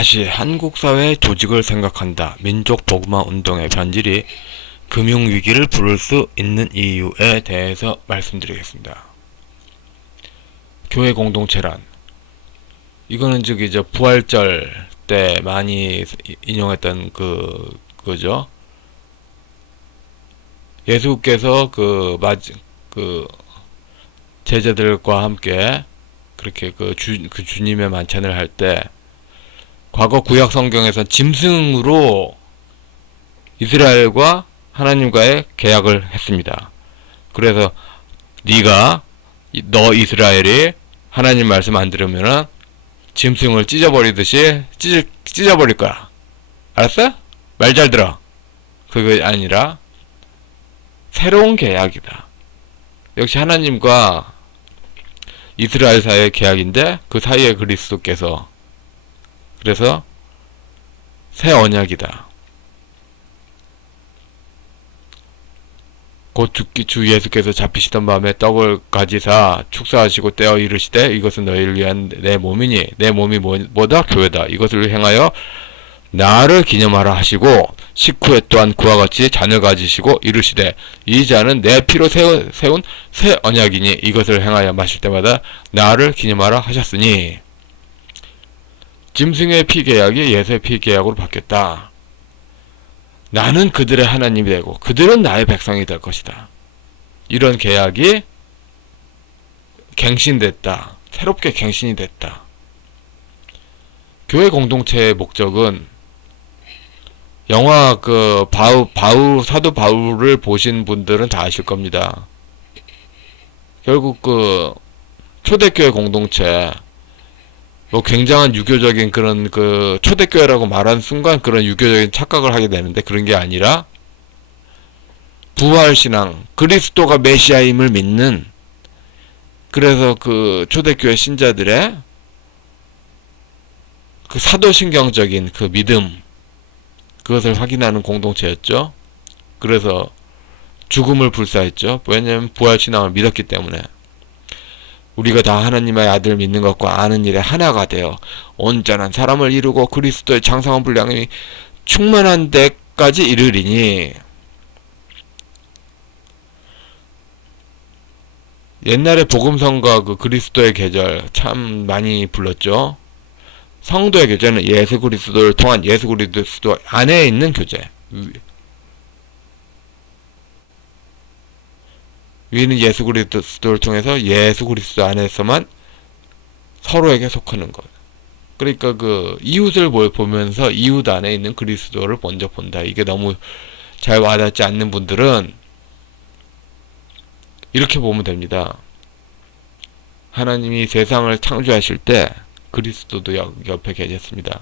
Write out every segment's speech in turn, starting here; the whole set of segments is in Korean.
다시 한국 사회의 조직을 생각한다. 민족 복음화 운동의 변질이 금융위기를 부를 수 있는 이유에 대해서 말씀드리겠습니다. 교회 공동체란, 이거는 즉 이제 부활절 때 많이 인용했던 그죠? 예수께서 그 제자들과 함께 그렇게 그 주님의 만찬을 할 때, 과거 구약 성경에서 짐승으로 이스라엘과 하나님과의 계약을 했습니다. 그래서 너 이스라엘이 하나님 말씀 안 들으면은 짐승을 찢어버리듯이 찢어버릴 거야. 알았어? 말 잘 들어. 그게 아니라 새로운 계약이다. 역시 하나님과 이스라엘 사이의 계약인데 그 사이에 그리스도께서, 그래서 새 언약이다. 곧 주 예수께서 잡히시던 밤에 떡을 가지사 축사하시고 떼어 이르시되 이것은 너희를 위한 내 몸이니 내 몸이 뭐다? 교회다. 이것을 행하여 나를 기념하라 하시고, 식후에 또한 그와 같이 잔을 가지시고 이르시되 이 잔은 내 피로 세운 새 언약이니 이것을 행하여 마실 때마다 나를 기념하라 하셨으니, 짐승의 피 계약이 예수의 피 계약으로 바뀌었다. 나는 그들의 하나님이 되고 그들은 나의 백성이 될 것이다. 이런 계약이 갱신됐다. 새롭게 갱신이 됐다. 교회 공동체의 목적은, 영화 사도 바울을 보신 분들은 다 아실 겁니다. 결국 초대교회 공동체, 굉장한 유교적인 그런 초대교회라고 말하는 순간 그런 유교적인 착각을 하게 되는데, 그런 게 아니라 부활신앙, 그리스도가 메시아임을 믿는, 그래서 초대교회 신자들의 사도신경적인 믿음, 그것을 확인하는 공동체였죠. 그래서 죽음을 불사했죠. 왜냐하면 부활신앙을 믿었기 때문에. 우리가 다 하나님의 아들을 믿는 것과 아는 일에 하나가 되어 온전한 사람을 이루고 그리스도의 장성한 분량이 충만한 데까지 이르리니. 옛날에 복음성과 그리스도의 계절 참 많이 불렀죠. 성도의 교제는 예수 그리스도를 통한 예수 그리스도 안에 있는 교제. 위는 예수 그리스도를 통해서 예수 그리스도 안에서만 서로에게 속하는 것. 그러니까 이웃을 보면서 이웃 안에 있는 그리스도를 먼저 본다. 이게 너무 잘 와닿지 않는 분들은 이렇게 보면 됩니다. 하나님이 세상을 창조하실 때 그리스도도 옆에 계셨습니다.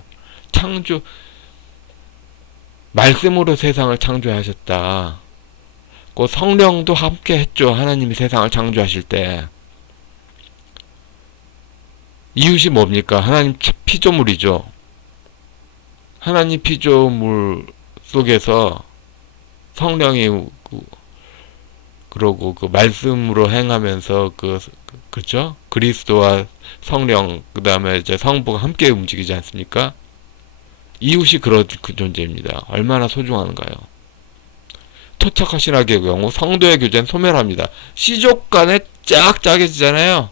말씀으로 세상을 창조하셨다. 그 성령도 함께 했죠. 하나님이 세상을 창조하실 때. 이웃이 뭡니까? 하나님 피조물이죠. 하나님 피조물 속에서 성령이 그러고 말씀으로 행하면서 그죠? 그리스도와 성령, 그 다음에 이제 성부가 함께 움직이지 않습니까? 이웃이 그런 존재입니다. 얼마나 소중한가요? 토착화 신학의 경우 성도의 교제는 소멸합니다. 씨족 간에 쫙 짜게지잖아요.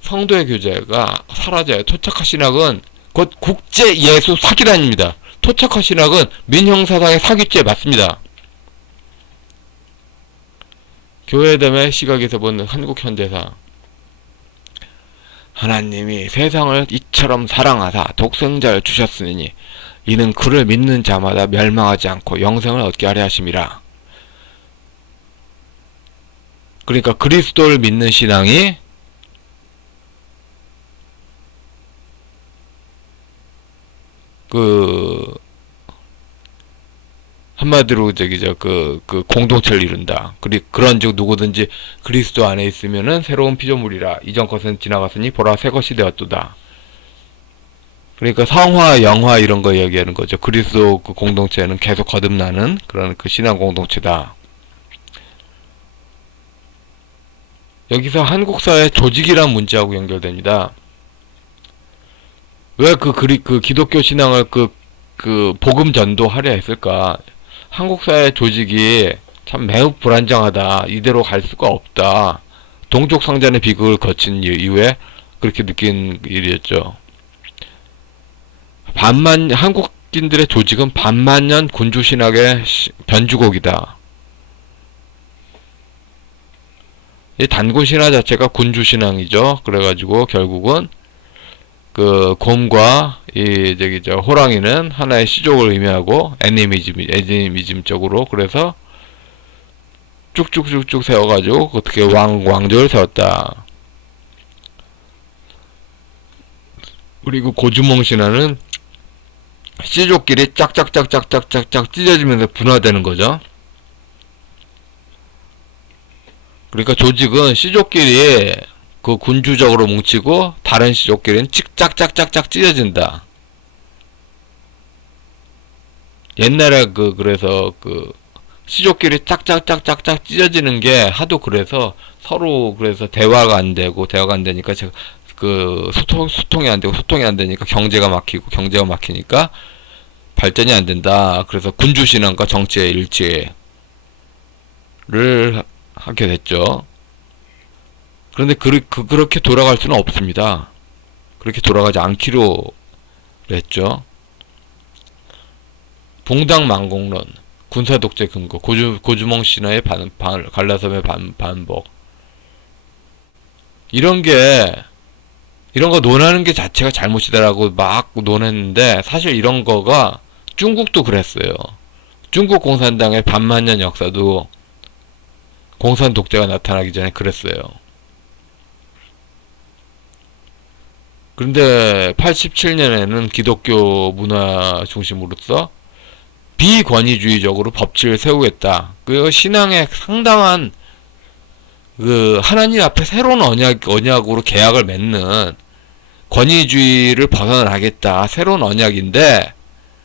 성도의 교제가 사라져요. 토착화 신학은 곧 국제 예수 사기단입니다. 토착화 신학은 민형사상의 사기죄 맞습니다. 교회됨의 시각에서 보는 한국 현대사. 하나님이 세상을 이처럼 사랑하사 독생자를 주셨으니 이는 그를 믿는 자마다 멸망하지 않고 영생을 얻게 하려 하심이라. 그러니까 그리스도를 믿는 신앙이 한마디로 공동체를 이룬다. 그런즉 누구든지 그리스도 안에 있으면은 새로운 피조물이라. 이전 것은 지나갔으니 보라 새 것이 되었도다. 그러니까 성화, 영화 이런 거 얘기하는 거죠. 그리스도 공동체는 계속 거듭나는 그런 신앙 공동체다. 여기서 한국 사회 조직이란 문제하고 연결됩니다. 왜 그 기독교 신앙을 그 복음 전도하려 했을까? 한국 사회 조직이 참 매우 불안정하다. 이대로 갈 수가 없다. 동족 상잔의 비극을 거친 이후에 그렇게 느낀 일이었죠. 한국인들의 조직은 반만년 군주 신학의 변주곡이다. 이 단군 신화 자체가 군주 신앙이죠. 그래가지고 결국은 그 곰과 이 저기 저 호랑이는 하나의 시족을 의미하고 애니미즘적으로 그래서 쭉쭉쭉쭉 세워가지고 어떻게 왕조를 세웠다. 그리고 고주몽 신화는 시족끼리 짝짝짝짝짝짝짝 찢어지면서 분화되는 거죠. 그러니까 조직은 시족끼리 그 군주적으로 뭉치고 다른 시족끼리는 짝짝짝짝 찢어진다. 옛날에 그래서 시족끼리 짝짝짝짝짝 찢어지는 게 하도 그래서 서로 그래서 대화가 안 되니까 소통이 안 되고 소통이 안 되니까 경제가 막히니까 발전이 안 된다. 그래서 군주 신앙과 정치의 일치를 하게 됐죠. 그런데 그렇게 돌아갈 수는 없습니다. 그렇게 돌아가지 않기로 했죠. 붕당만공론, 군사독재 근거, 고주몽 신화의 갈라섬의 반복. 이런 거 논하는 게 자체가 잘못이다라고 막 논했는데, 사실 이런 거가 중국도 그랬어요. 중국 공산당의 반만년 역사도 공산 독재가 나타나기 전에 그랬어요. 그런데 87년에는 기독교 문화 중심으로서 비권위주의적으로 법치를 세우겠다. 그 신앙에 상당한 하나님 앞에 새로운 언약으로 계약을 맺는 권위주의를 벗어나겠다. 새로운 언약인데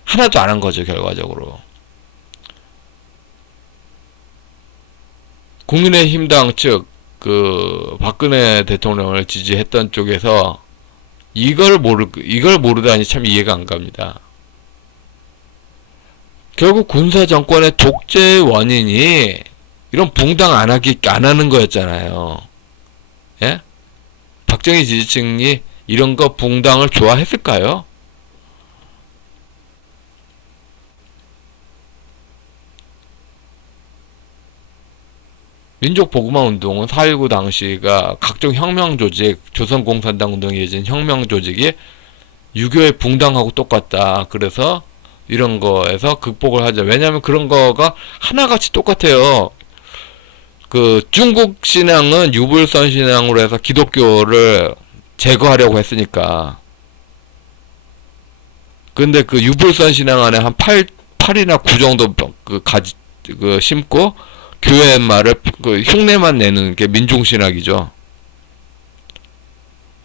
하나도 안 한 거죠, 결과적으로. 국민의힘당 측 박근혜 대통령을 지지했던 쪽에서 이걸 모르다니 참 이해가 안 갑니다. 결국 군사정권의 독재의 원인이 이런 붕당 안 하는 거였잖아요. 예? 박정희 지지층이 이런 거 붕당을 좋아했을까요? 민족보그마 운동은 4.19 당시가 각종 혁명조직, 조선공산당 운동에 이어진 혁명조직이 유교에 붕당하고 똑같다. 그래서 이런 거에서 극복을 하자. 왜냐하면 그런 거가 하나같이 똑같아요. 중국 신앙은 유불선 신앙으로 해서 기독교를 제거하려고 했으니까. 근데 유불선 신앙 안에 한 8이나 9 정도 심고 교회의 말을 흉내만 내는 게 민중신학이죠.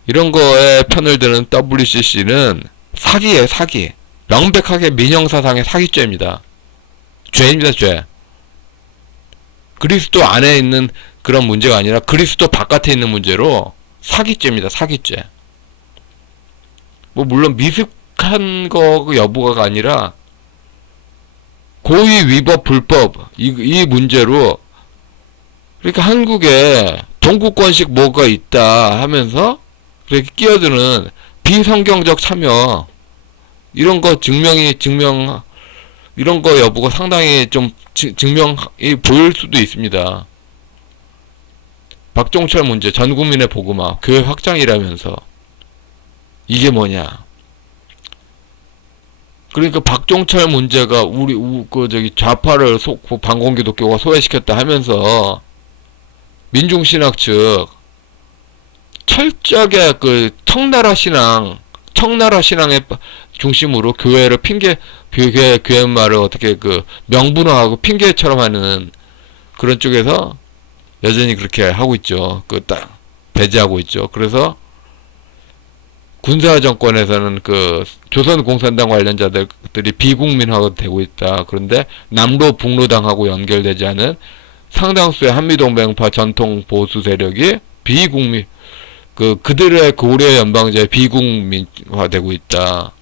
이런 거에 편을 드는 WCC는 사기예요, 사기. 명백하게 민형사상의 사기죄입니다. 죄입니다, 죄. 그리스도 안에 있는 그런 문제가 아니라 그리스도 바깥에 있는 문제로 사기죄입니다, 사기죄. 물론 미숙한 거 여부가 아니라 고의 위법 불법 이 문제로 그러니까 한국에 동구권식 뭐가 있다 하면서 그렇게 끼어드는 비성경적 참여 이런 거 이런 거 여부가 상당히 좀 증명이 보일 수도 있습니다. 박종철 문제 전국민의 복음화 교회 확장이라면서 이게 뭐냐. 그러니까 박종철 문제가 좌파를 반공기독교가 소외시켰다 하면서 민중신학 측 철저하게 청나라 신앙의 중심으로 교회를 교회 말을 어떻게 명분화하고 핑계처럼 하는 그런 쪽에서 여전히 그렇게 하고 있죠. 배제하고 있죠. 그래서 군사 정권에서는 조선 공산당 관련자들이 비국민화가 되고 있다. 그런데 남로 북로당하고 연결되지 않은 상당수의 한미동맹파 전통 보수 세력이 그들의 고려 연방제 비국민화되고 있다.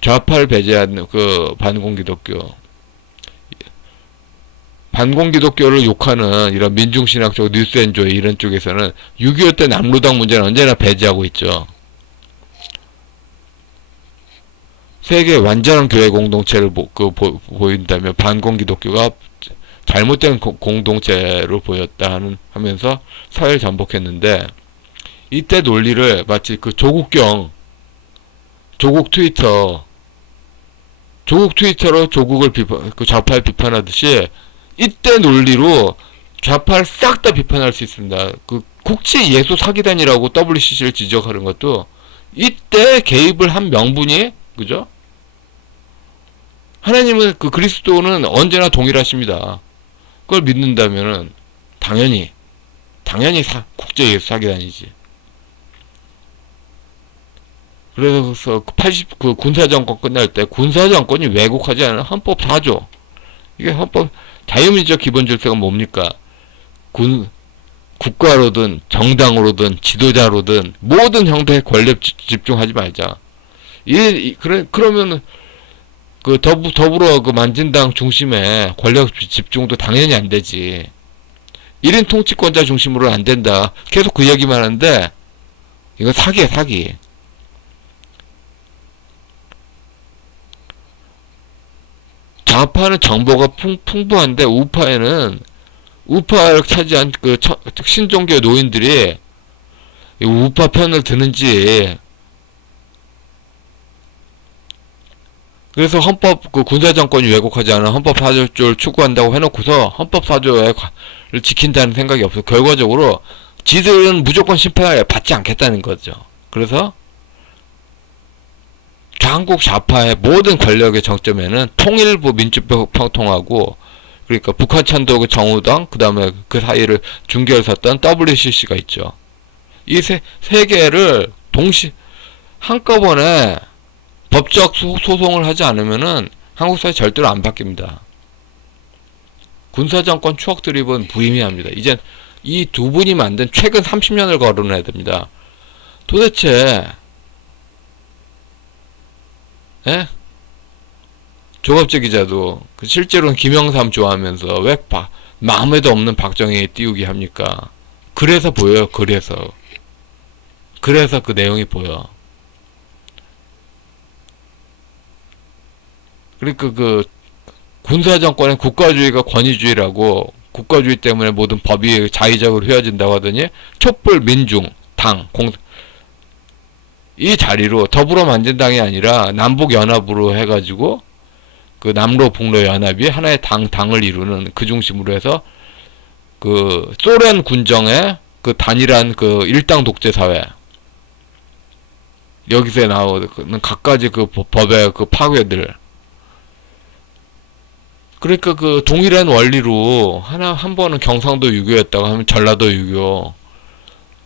좌파를 배제한 반공기독교. 반공기독교를 욕하는 이런 민중신학 쪽 뉴스엔조이 이런 쪽에서는 6.25 때 남로당 문제는 언제나 배제하고 있죠. 세계 완전한 교회 공동체를 보인다면 반공기독교가 잘못된 공동체로 보였다 하면서 사회를 전복했는데, 이때 논리를 마치 조국 트위터로 조국을 좌파를 비판하듯이 이때 논리로 좌파를 싹 다 비판할 수 있습니다. 국제 예수 사기단이라고 WCC를 지적하는 것도 이때 개입을 한 명분이, 그죠? 하나님은 그리스도는 언제나 동일하십니다. 그걸 믿는다면은 당연히 국제 예수 사기단이지. 그래서 군사정권 끝날 때 군사정권이 왜곡하지 않은 헌법 4조. 이게 헌법 자유민주적 기본 질서가 뭡니까? 국가로든 정당으로든 지도자로든 모든 형태의 권력 집중하지 말자. 그러면 더불어 만진당 중심의 권력 집중도 당연히 안 되지. 1인 통치권자 중심으로 안 된다. 계속 그 얘기만 하는데 이거 사기야, 사기. 좌파는 정보가 풍부한데 우파를 차지한 신종교 노인들이 우파 편을 드는지. 그래서 군사정권이 왜곡하지 않은 헌법 4조를 추구한다고 해놓고서 헌법 4조를 지킨다는 생각이 없어. 결과적으로 지들은 무조건 심판을 받지 않겠다는 거죠. 그래서 한국 좌파의 모든 권력의 정점에는 통일부 민주평통하고, 그러니까 북한 천도 정우당, 그 다음에 그 사이를 중개를 섰던 WCC가 있죠. 이 세 개를 한꺼번에 법적 소송을 하지 않으면은 한국 사회 절대로 안 바뀝니다. 군사정권 추억 드립은 무의미합니다. 이젠 이 두 분이 만든 최근 30년을 거론해야 됩니다. 도대체 조갑재 기자도 실제로는 김영삼 좋아하면서 왜 마음에도 없는 박정희 띄우기 합니까? 그래서 보여요. 그래서 그 내용이 보여. 그러니까 군사정권의 국가주의가 권위주의라고, 국가주의 때문에 모든 법이 자의적으로 휘어진다고 하더니 촛불 민중 당 이 자리로 더불어만진당이 아니라 남북연합으로 해가지고 남로 북로 연합이 하나의 당을 이루는 그 중심으로 해서 소련 군정의 단일한 일당 독재 사회, 여기서 나오는 갖가지 법의 파괴들. 그러니까 동일한 원리로 한 번은 경상도 유교였다고 하면 전라도 유교,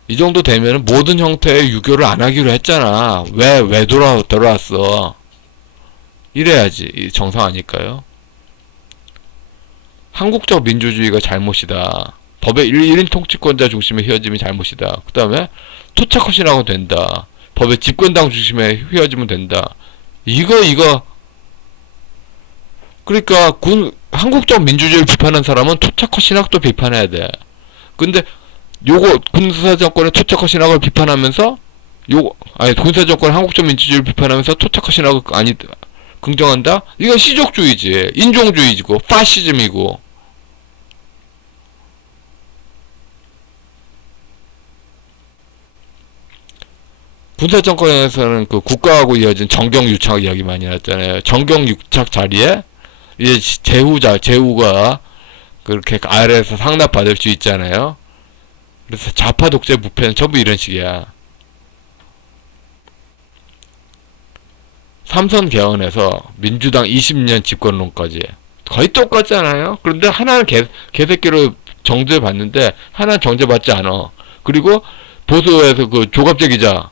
이 정도 되면 모든 형태의 유교를 안 하기로 했잖아. 왜 돌아왔어? 이래야지 정상 아닐까요? 한국적 민주주의가 잘못이다. 법의 1인 통치권자 중심의 휘어짐이 잘못이다. 그 다음에 토착허신하고 된다. 법의 집권당 중심에 휘어지면 된다. 이거 그러니까 한국적 민주주의를 비판하는 사람은 토착허 신학도 비판해야 돼. 근데 군사정권의 토착허 신학을 비판하면서 군사정권 한국적 민주주의를 비판하면서 토착허 신학을 긍정한다? 이건 시족주의지, 인종주의지고 파시즘이고. 군사정권에서는 국가하고 이어진 정경유착 이야기 많이 났잖아요. 정경유착 자리에 이제 제후가 그렇게 아래에서 상납받을 수 있잖아요. 그래서 좌파 독재 부패는 전부 이런 식이야. 삼선 개헌에서 민주당 20년 집권론까지 거의 똑같잖아요. 그런데 하나는 개새끼로 정죄받는데 하나는 정죄받지 않아. 그리고 보수에서 조갑재 기자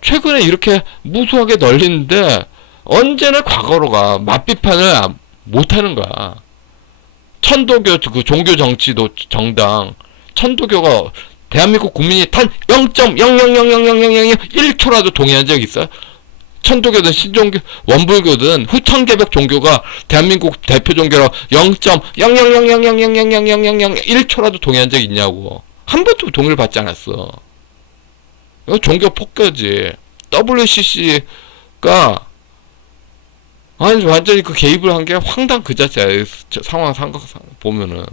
최근에 이렇게 무수하게 널리는데 언제나 과거로 가. 맞비판을 못하는 거야. 천도교 종교 정치도 정당 천도교가 대한민국 국민이 단 0.000000001초라도 동의한 적 있어요? 천도교든 신종교, 원불교든 후천개벽 종교가 대한민국 대표 종교로 0.00000000001초라도 동의한 적 있냐고. 한 번도 동의를 받지 않았어. 이거 종교 폭거지. WCC가 아니 완전히 그 개입을 한 게 황당 그 자체야. 상황 보면은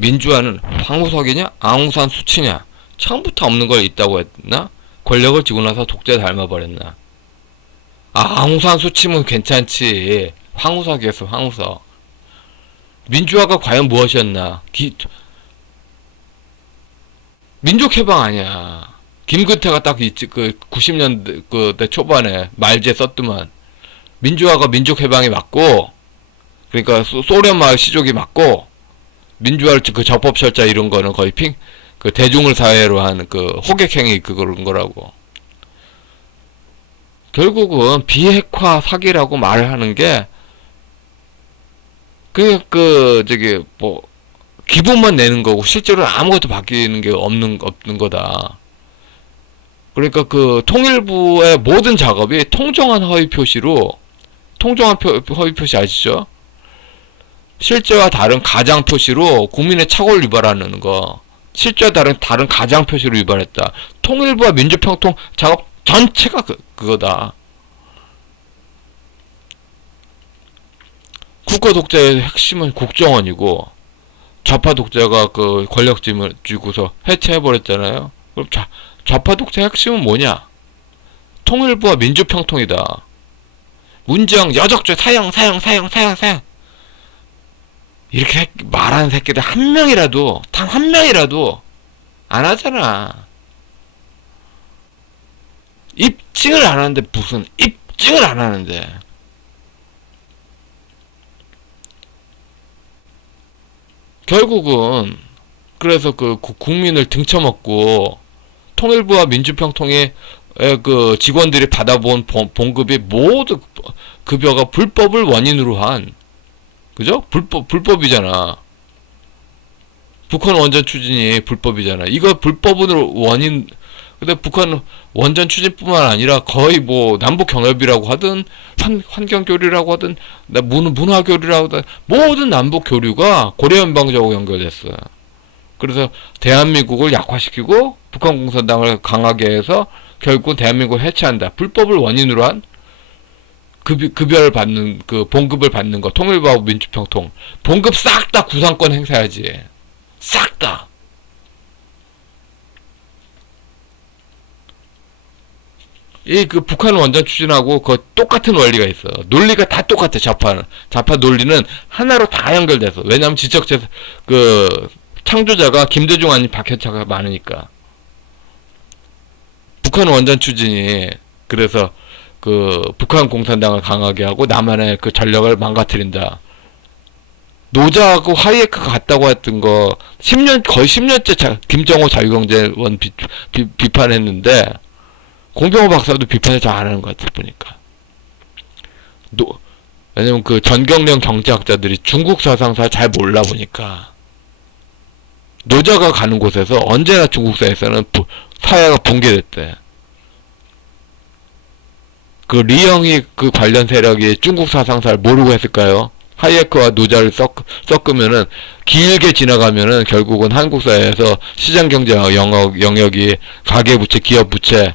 민주화는 황우석이냐 앙우산 수치냐 처음부터 없는 걸 있다고 했나? 권력을 쥐고 나서 독재 닮아버렸나? 앙우산 수치면 괜찮지. 황우석이었어. 황우석. 민주화가 과연 무엇이었나? 민족해방 아니야. 김근태가 딱 있지. 그 90년대 초반에 말지에 썼더만 민주화가 민족해방이 맞고, 그러니까 소련 마을 시족이 맞고, 민주화를 그 적법철자 이런 거는 거의 그 대중을 사회로 하는 그 호객행위 그런 거라고. 결국은 비핵화 사기라고 말을 하는 게 저기 뭐 기분만 내는 거고 실제로 아무것도 바뀌는 게 없는 거다. 그러니까 그 통일부의 모든 작업이 통정한 허위 표시로, 통정한 허위 표시 아시죠? 실제와 다른 가장 표시로 국민의 착오를 유발하는 거. 실제와 다른 가장 표시로 유발했다. 통일부와 민주평통 작업 전체가 그거다. 국가 독재의 핵심은 국정원이고, 좌파 독재가 그 권력짐을 쥐고서 해체해버렸잖아요. 그럼 좌파 독재 핵심은 뭐냐? 통일부와 민주평통이다. 문재영 여적죄 사형. 이렇게 말하는 새끼들 한 명이라도, 단 한 명이라도 안 하잖아. 입증을 안 하는데, 무슨 입증을 안 하는데. 결국은 그래서 그 국민을 등쳐먹고 통일부와 민주평통의 그 직원들이 받아본 봉급이 모두 급여가 불법을 원인으로 한, 그죠? 불법이잖아. 북한 원전 추진이 불법이잖아. 이거 불법으로 원인. 근데 북한 원전 추진뿐만 아니라 거의 뭐 남북 경협이라고 하든 환경 교류라고 하든 문화 교류라고 하든 모든 남북 교류가 고려 연방제하고 연결됐어요. 그래서 대한민국을 약화시키고 북한 공산당을 강하게 해서 결국 대한민국을 해체한다. 불법을 원인으로 한 급여를 받는, 그 봉급을 받는 거, 통일부하고 민주평통 봉급 싹 다 구상권 행사해야지. 싹 다. 그 북한 원전 추진하고 그 똑같은 원리가 있어. 논리가 다 똑같아. 좌파 논리는 하나로 다 연결돼서. 왜냐면 지적재 그 창조자가 김대중 아닌 박해차가 많으니까. 북한 원전 추진이 그래서 그 북한 공산당을 강하게 하고 남한의 그 전력을 망가뜨린다. 노자하고 하이에크가 같다고 했던 거 10년, 거의 10년째 김정호 자유경제원 비판했는데, 공병호 박사도 비판을 잘 안 하는 것 같아, 보니까. 왜냐면 그 전경련 경제학자들이 중국 사상사 잘 몰라 보니까. 노자가 가는 곳에서 언제나 중국사에서는 사회가 붕괴됐대. 그 리영이 그 관련 세력이 중국 사상사를 모르고 했을까요? 하이에크와 노자를 섞으면은, 길게 지나가면은 결국은 한국 사회에서 시장경제 영역이 가계부채, 기업부채,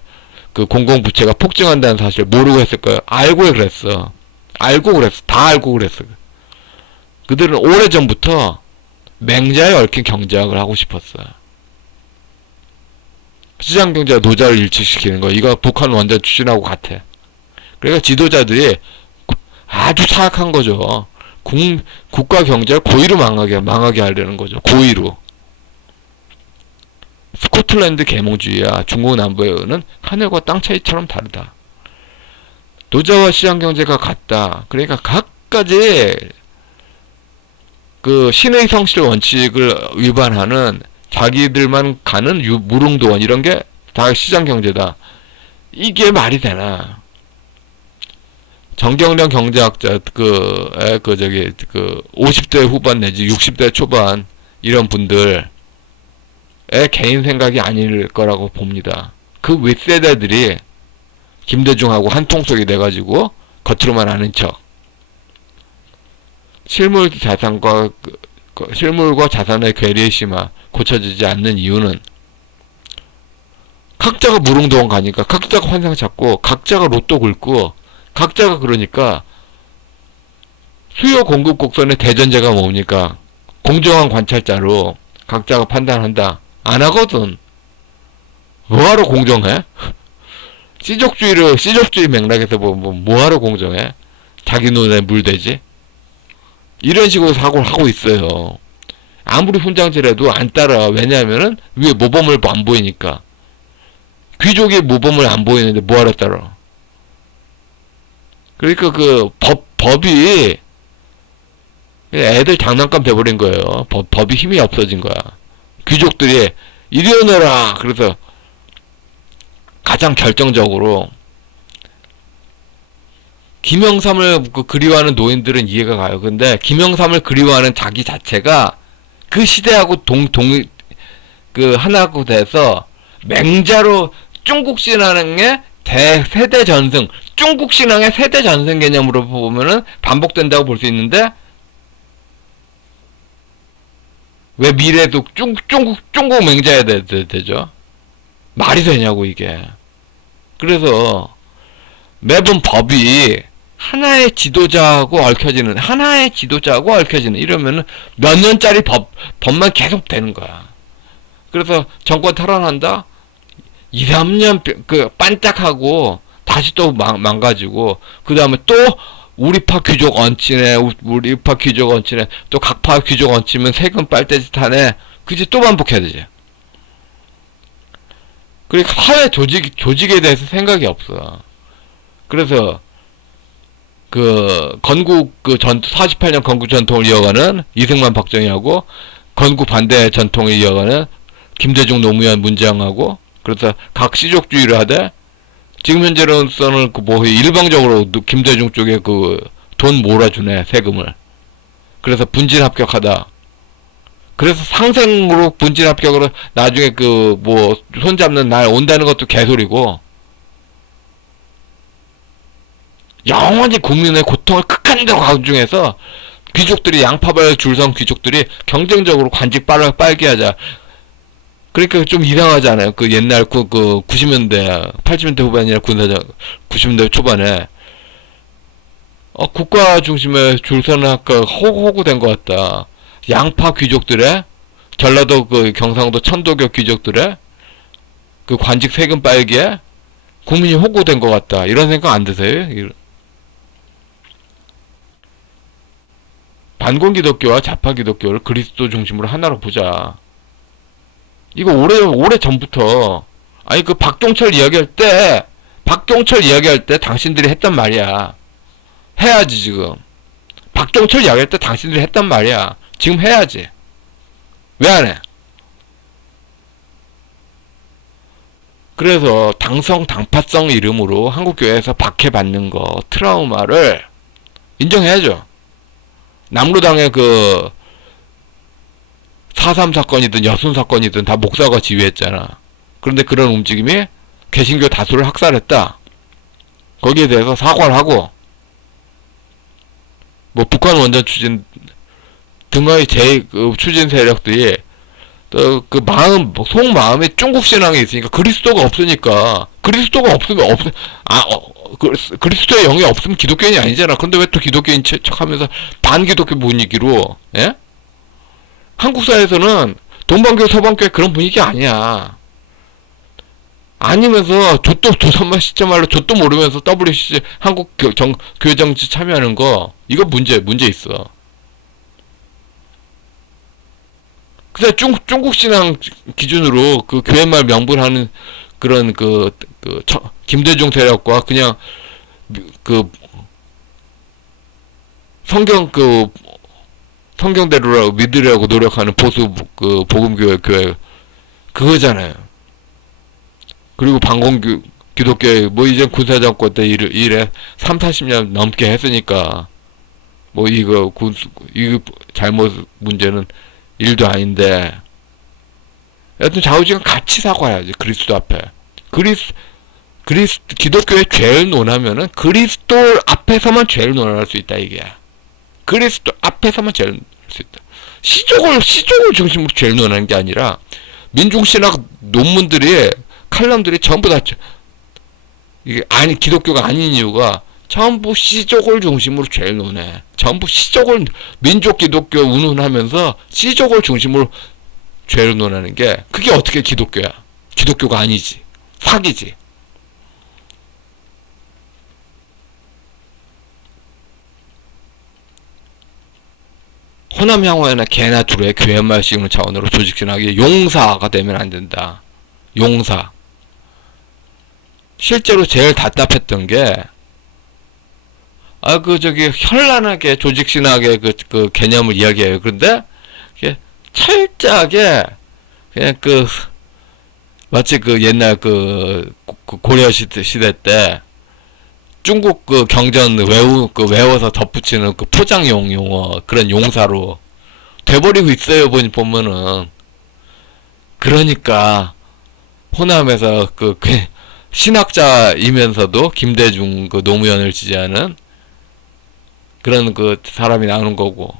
그 공공부채가 폭증한다는 사실을 모르고 했을까요? 알고 그랬어. 다 알고 그랬어. 그들은 오래전부터 맹자에 얽힌 경제학을 하고 싶었어요. 시장경제와 노자를 일치시키는 거, 이거 북한 원전 추진하고 같아. 그러니까 지도자들이 아주 사악한 거죠. 국가 경제를 고의로 망하게 하려는 거죠. 고의로. 스코틀랜드 계몽주의야. 중국 남부는 하늘과 땅 차이처럼 다르다. 노자와 시장경제가 같다. 그러니까 각가지 그 신의 성실 원칙을 위반하는, 자기들만 가는 무릉도원 이런 게 다 시장경제다. 이게 말이 되나? 정경련 경제학자 50대 후반 내지 60대 초반 이런 분들의 개인 생각이 아닐 거라고 봅니다. 그 윗세대들이 김대중하고 한 통속이 돼가지고 겉으로만 아는 척, 실물과 자산의 괴리의 심화 고쳐지지 않는 이유는 각자가 무릉도원 가니까, 각자가 환상 찾고, 각자가 로또 긁고, 각자가 그러니까 수요 공급 곡선의 대전제가 뭡니까? 공정한 관찰자로 각자가 판단한다. 안 하거든. 뭐하러 공정해? 씨족주의 맥락에서 뭐하러 공정해? 자기 눈에 물대지? 이런 식으로 사고를 하고 있어요. 아무리 훈장질해도 안 따라. 왜냐하면은 위에 모범을 안 보이니까. 귀족이 모범을 안 보이는데 뭐하러 따라? 그러니까 그 법이 애들 장난감 돼버린 거예요. 법이 힘이 없어진 거야. 귀족들이 이리 오너라. 그래서 가장 결정적으로 김영삼을 그리워하는 노인들은 이해가 가요. 근데 김영삼을 그리워하는 자기 자체가 그 시대하고 하나가 돼서 맹자로 중국 신앙의 세대 전승, 중국 신앙의 세대 전승 개념으로 보면은 반복된다고 볼 수 있는데, 왜 미래도 중국 맹자야 되죠? 말이 되냐고, 이게. 그래서 매번 법이 하나의 지도자하고 얽혀지는, 이러면은 몇 년짜리 법만 계속 되는 거야. 그래서 정권 탈환한다? 2, 3년 반짝하고 다시 또 망가지고, 그 다음에 또 우리파 귀족 얹히네, 또 각파 귀족 얹히면 세금 빨대짓 하네. 그지? 또 반복해야 되지. 그러니까 사회 조직에 대해서 생각이 없어. 그래서 건국 48년 건국 전통을 이어가는 이승만 박정희하고, 건국 반대 전통을 이어가는 김대중 노무현 문재영하고, 그래서 각 씨족주의를 하되, 지금 현재로서는 일방적으로 김대중 쪽에 돈 몰아주네, 세금을. 그래서 분진 합격하다. 그래서 상생으로 분진 합격으로 나중에 손잡는 날 온다는 것도 개소리고, 영원히 국민의 고통을 극한으로 강중해서 귀족들이, 양파발 줄선 귀족들이 경쟁적으로 관직 빨게 하자. 그러니까 좀 이상하잖아요. 옛날 90년대, 80년대 후반이나 90년대 초반에 국가 중심의 줄서는 아까 호구된 것 같다. 양파 귀족들의, 전라도 경상도 천도교 귀족들의 관직 세금 빨기에 국민이 호구된 것 같다. 이런 생각 안 드세요? 반공 기독교와 좌파 기독교를 그리스도 중심으로 하나로 보자. 이거 오래 전부터, 박종철 이야기할 때 당신들이 했단 말이야. 해야지, 지금. 박종철 이야기할 때 당신들이 했단 말이야. 지금 해야지. 왜 안 해? 그래서 당파성 이름으로 한국교회에서 박해받는 거, 트라우마를 인정해야죠. 남로당의 4.3 사건이든 여순 사건이든 다 목사가 지휘했잖아. 그런데 그런 움직임이 개신교 다수를 학살했다. 거기에 대해서 사과를 하고, 북한 원전 추진 등의 추진 세력들이 속마음에 중국 신앙이 있으니까, 그리스도가 없으니까, 그리스도의 영이 없으면 기독교인이 아니잖아. 근데 왜 또 기독교인 척하면서 반기독교 분위기로, 예? 한국 사회에서는 동방교, 서방교회 그런 분위기 아니야. 아니면서 조선만 시점말로 좆도 모르면서 WCC 한국 교회 정치 참여하는 거, 이거 문제 있어. 그래서 중국 신앙 기준으로 교회말 명분하는 그런 김대중 세력과 그냥 성경대로 믿으려고 노력하는 보수 복음교회 그거잖아요. 그리고 기독교회 이제 군사정권 때 일에 30-40년 넘게 했으니까 이거 잘못 문제는 일도 아닌데. 여튼 좌우지간 같이 사과해야지. 그리스도 앞에. 기독교의 죄를 논하면은 그리스도 앞에서만 죄를 논할 수 있다, 이게. 그리스도 앞에서만 죄를 논할 수 있다. 시족을 중심으로 죄를 논하는 게 아니라, 민중신학 논문들이, 칼럼들이 전부 다, 이게 기독교가 아닌 이유가, 전부 시족을 중심으로 죄를 논해. 전부 민족 기독교 운운하면서 시족을 중심으로 죄를 논하는 게, 그게 어떻게 기독교야? 기독교가 아니지. 사기지. 호남향후에는 개나 둘의 교회말 씌우는 차원으로 조직신학이 용사가 되면 안 된다. 용사. 실제로 제일 답답했던 게, 현란하게 조직신학의 그 개념을 이야기해요. 그런데, 이게 철저하게, 그냥 마치 옛날 고려 시대 때, 중국 경전 외워서 덧붙이는 포장용 용어, 그런 용사로 돼버리고 있어요, 보면은. 그러니까, 호남에서 신학자이면서도 김대중 노무현을 지지하는 그런 사람이 나오는 거고,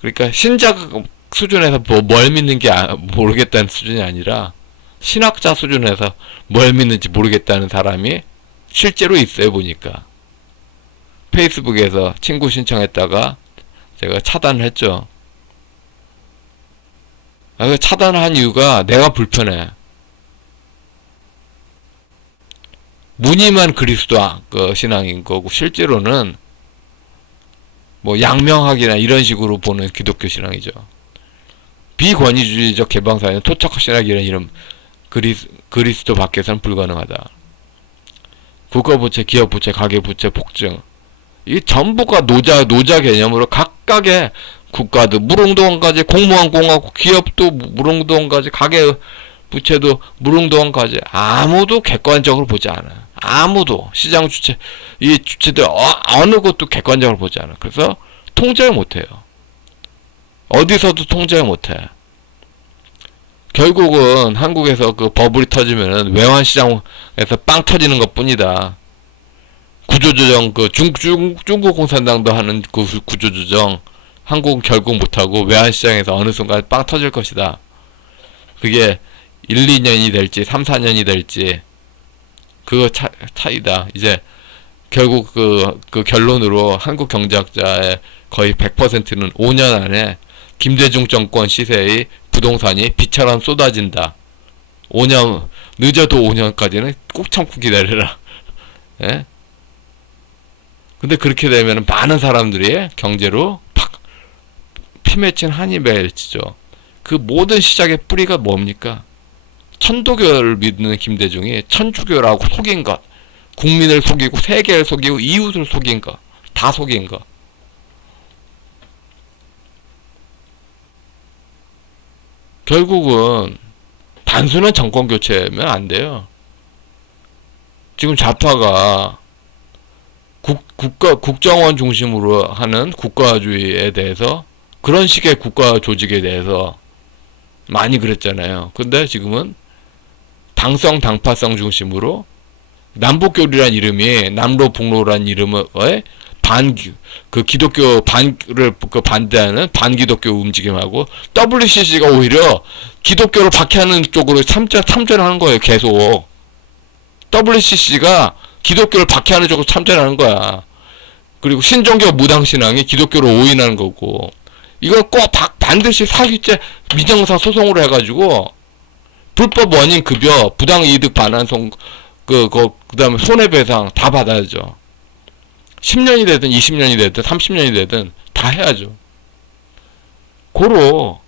그러니까 신작 수준에서 뭘 믿는 게 모르겠다는 수준이 아니라, 신학자 수준에서 뭘 믿는지 모르겠다는 사람이 실제로 있어요, 보니까. 페이스북에서 친구 신청했다가 제가 차단을 했죠. 차단한 이유가 내가 불편해. 무늬만 그리스도 신앙인 거고, 실제로는 양명학이나 이런 식으로 보는 기독교 신앙이죠. 비권위주의적 개방사회는 토착 신학이라는 이름, 그리스도 밖에서는 불가능하다. 국가부채, 기업부채, 가계부채, 폭증. 이 전부가 노자 개념으로 각각의 국가도 무릉도원까지, 공무원 공화국, 기업도 무릉도원까지, 가계부채도 무릉도원까지 아무도 객관적으로 보지 않아. 아무도 시장 주체, 이 주체들 어느 것도 객관적으로 보지 않아. 그래서 통제를 못해요. 어디서도 통제를 못해. 결국은 한국에서 버블이 터지면은 외환시장에서 빵 터지는 것 뿐이다. 구조조정, 중국 공산당도 하는 구조조정, 한국은 결국 못하고 외환시장에서 어느 순간 빵 터질 것이다. 그게 1, 2년이 될지, 3, 4년이 될지, 그거 차이다. 이제, 결국 결론으로 한국 경제학자의 거의 100%는 5년 안에 김대중 정권 시세의 부동산이 비처럼 쏟아진다. 5년, 늦어도 5년까지는 꼭 참고 기다려라. 예? 근데 그렇게 되면 많은 사람들이 경제로 피맺힌 한이 맺히죠. 그 모든 시작의 뿌리가 뭡니까? 천도교를 믿는 김대중이 천주교라고 속인 것. 국민을 속이고, 세계를 속이고, 이웃을 속인 것. 다 속인 것. 결국은 단순한 정권 교체면 안 돼요. 지금 좌파가 국정원 중심으로 하는 국가주의에 대해서, 그런 식의 국가 조직에 대해서 많이 그랬잖아요. 근데 지금은 당성, 당파성 중심으로 남북교류란 이름이 남로, 북로란 이름의 기독교 반를 반대하는 반기독교 움직임하고, WCC가 오히려 기독교를 박해하는 쪽으로 참전하는 거예요, 계속. WCC가 기독교를 박해하는 쪽으로 참전하는 거야. 그리고 신종교 무당신앙이 기독교를 오인하는 거고, 이걸 꼭 반드시 사기죄 민형사 소송으로 해가지고, 불법 원인 급여, 부당이득 반환 그 다음에 손해배상 다 받아야죠. 10년이 되든 20년이 되든 30년이 되든 다 해야죠. 고로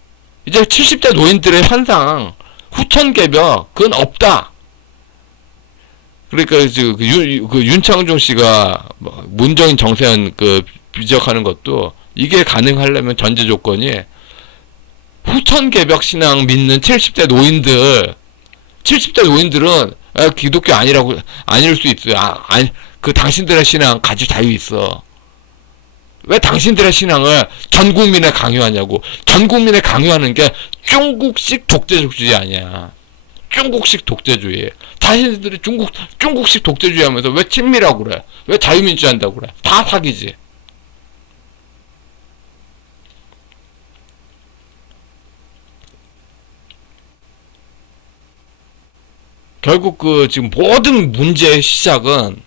이제 70대 노인들의 환상, 후천개벽, 그건 없다. 그러니까 윤창중 씨가 문정인 정세현 비적하는 것도, 이게 가능하려면 전제 조건이 후천개벽 신앙 믿는 70대 노인들, 70대 노인들은 기독교 아닐 수 있어요. 당신들의 신앙 가질 자유 있어. 왜 당신들의 신앙을 전 국민에 강요하냐고. 전 국민에 강요하는 게 중국식 독재주의 아니야. 중국식 독재주의. 자신들이 중국식 독재주의 하면서 왜 친미라고 그래? 왜 자유민주주의 한다고 그래? 다 사기지. 결국 지금 모든 문제의 시작은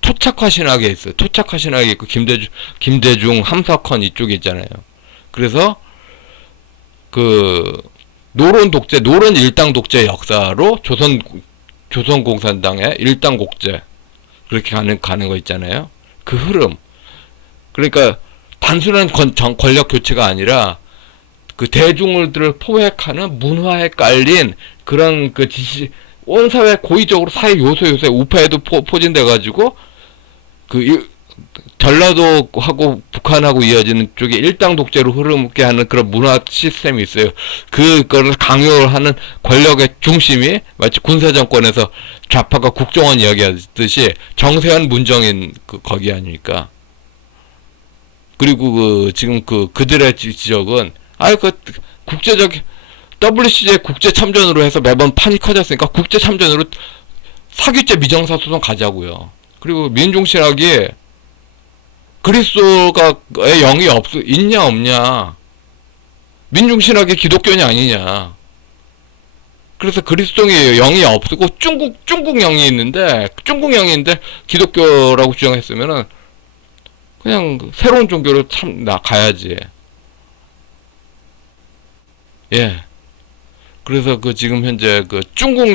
토착화 신학에 있어요. 토착화 신학에 있고, 김대중, 함석헌 이쪽에 있잖아요. 그래서, 노론 일당 독재 역사로 조선공산당의 일당 독재. 그렇게 가는 거 있잖아요. 그 흐름. 그러니까, 단순한 권력 교체가 아니라, 그 대중들을 포획하는 문화에 깔린 그런 온 사회 고의적으로 사회 요소에 우파에도 포진돼가지고, 전라도하고 북한하고 이어지는 쪽에 일당 독재로 흐름게 하는 그런 문화 시스템이 있어요. 그거를 강요하는 권력의 중심이 마치 군사정권에서 좌파가 국정원 이야기하듯이 정세현 문정인 거기 아닙니까? 그리고 지금 그들의 지적은 국제적 WCJ 국제 참전으로 해서 매번 판이 커졌으니까 국제 참전으로 사기죄 미정사 소송 가자고요. 그리고 민중신학이 그리스도가의 영이 있냐 없냐. 민중신학이 기독교냐 아니냐. 그래서 그리스도의 영이 없고 중국 영이 있는데 기독교라고 주장했으면은 그냥 새로운 종교로 가야지. 예. 그래서 지금 현재 중국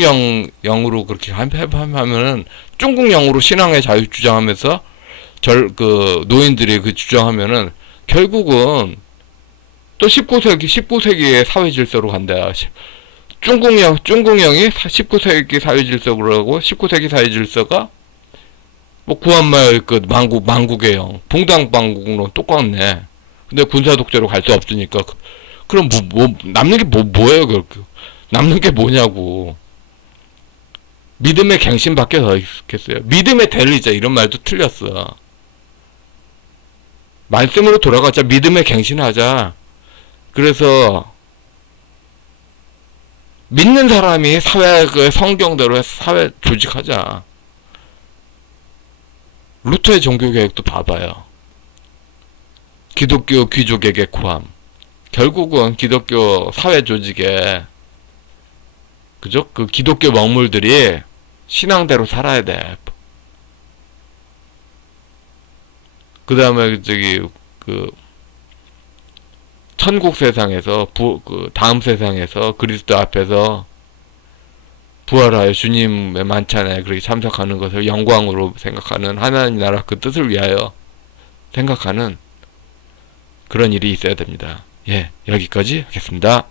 영으로 그렇게 하면은 중국 영으로 신앙의 자유 주장하면서 노인들이 주장하면은 결국은 또 19세기의 사회 질서로 간다. 중국영이 19세기 사회 질서로 하고 19세기 사회 질서가 뭐 구한말 만국의 영, 붕당방국론 똑같네. 근데 군사 독재로 갈 수 없으니까 그럼 남는 게 뭐예요? 남는 게 뭐냐고. 믿음의 갱신밖에 더 있겠어요. 믿음의 대리자 이런 말도 틀렸어. 말씀으로 돌아가자. 믿음의 갱신하자. 그래서 믿는 사람이 사회의 성경대로 사회 조직하자. 루터의 종교개혁도 봐봐요. 기독교 귀족에게 구함. 결국은 기독교 사회 조직에 그죠? 기독교 먹물들이 신앙대로 살아야 돼. 그 다음에 천국 세상에서 다음 세상에서 그리스도 앞에서 부활하여 주님의 만찬에 그렇게 참석하는 것을 영광으로 생각하는 하나님 나라 그 뜻을 위하여 생각하는 그런 일이 있어야 됩니다. 예, 여기까지 하겠습니다.